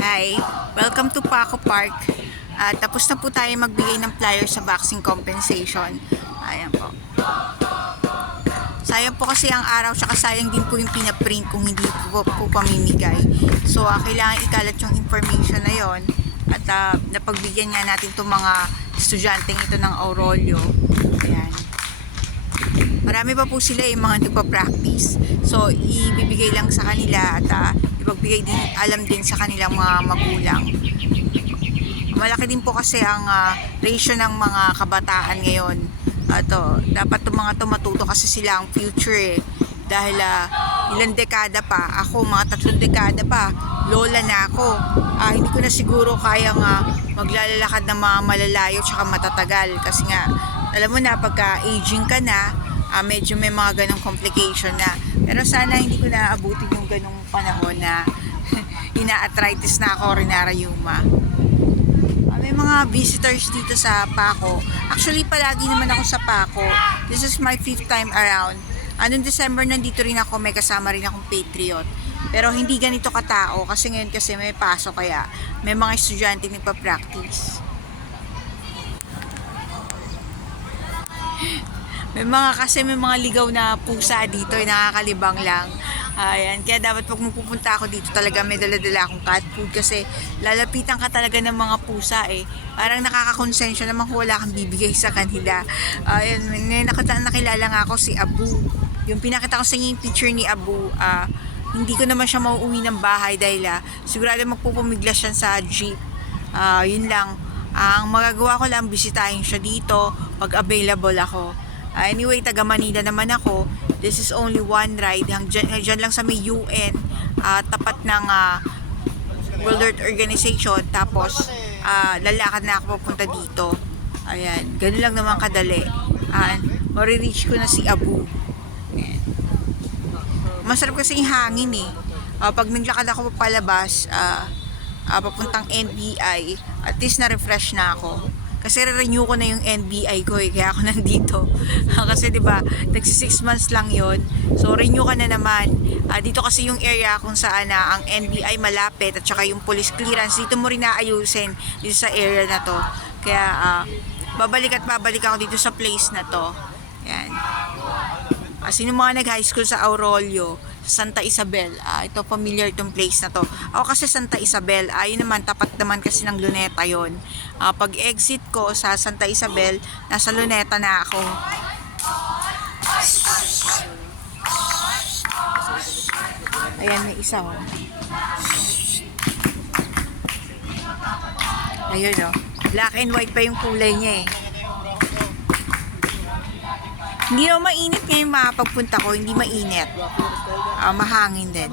Hi, welcome to Paco Park. Tapos na po tayo magbigay ng flyer sa vaccine compensation. Ayan po. Sayang po kasi ang araw, tsaka sayang din po yung pinaprint kung hindi po pamimigay. So, kailangan ikalat yung information na yon at napagbigyan nga natin itong mga estudyanteng ito ng Aurolio. Ayan. Marami pa po sila yung mga nagpa-practice. So, ibibigay lang sa kanila at ipagbigay din, alam din sa kanilang mga magulang. Malaki din po kasi ang ratio ng mga kabataan ngayon. Dapat itong mga matuto kasi sila ang future Dahil ilang dekada pa, ako mga 3 dekada pa, lola na ako. Hindi ko na siguro kayang maglalakad ng mga malalayo tsaka matatagal. Kasi nga, alam mo na, pagka aging ka na, medyo may mga ganong complication na. Pero sana hindi ko na abutin yung ganong panahon na ina-arthritis na ako, rinarayuma. May mga visitors dito sa Paco. Actually, palagi naman ako sa Paco. This is my 5th time around. Noong December, nandito rin ako, may kasama rin akong Patriot. Pero hindi ganito katao kasi ngayon kasi may pasok kaya may mga estudyante nagpa-practice. May mga ligaw na pusa dito, nakakalibang lang. Ayan, kaya dapat pag mapupunta ako dito talaga may dala-dala akong cat food kasi lalapitan ka talaga ng mga pusa Parang nakakakonsensya naman kung wala kang bibigay sa kanila. Ayan, nakilala nga ako si Abu. Yung pinakita ko sa inyo yung picture ni Abu, hindi ko naman siya mauuwi ng bahay dahil sigurado magpupumiglas siya sa jeep. Yun lang. Ang magagawa ko lang, bisitahin siya dito pag available ako. Anyway, taga Manila naman ako. This is only one ride. Diyan lang sa may UN, tapat ng World Health Organization. Tapos, lalakad na ako papunta dito. Ayan, ganun lang naman kadali. Marireach ko na si Abu. Ayan. Masarap kasi yung hangin Pag naglakad ako papalabas, papuntang NBI, at least na-refresh na ako. Kasi re-renew ko na yung NBI ko kaya ako nandito. Kasi 'di ba, nagsi 6 months lang 'yon. So renew ka na naman. Dito kasi yung area kung saan ang NBI malapit at saka yung police clearance dito mo rin naayusin dito sa area na 'to. Kaya babalik ako dito sa place na 'to. Yan. Sino mga nag-high school sa Aurolio, Santa Isabel, ito familiar itong place na to. Ako kasi Santa Isabel, yun naman, tapat naman kasi ng Luneta yon. Pag exit ko sa Santa Isabel, nasa Luneta na ako. Ayan, may isa Ayun black and white pa yung kulay niya Hindi naman mainit ngayon pagpunta ko, hindi mainit. Mahangin din.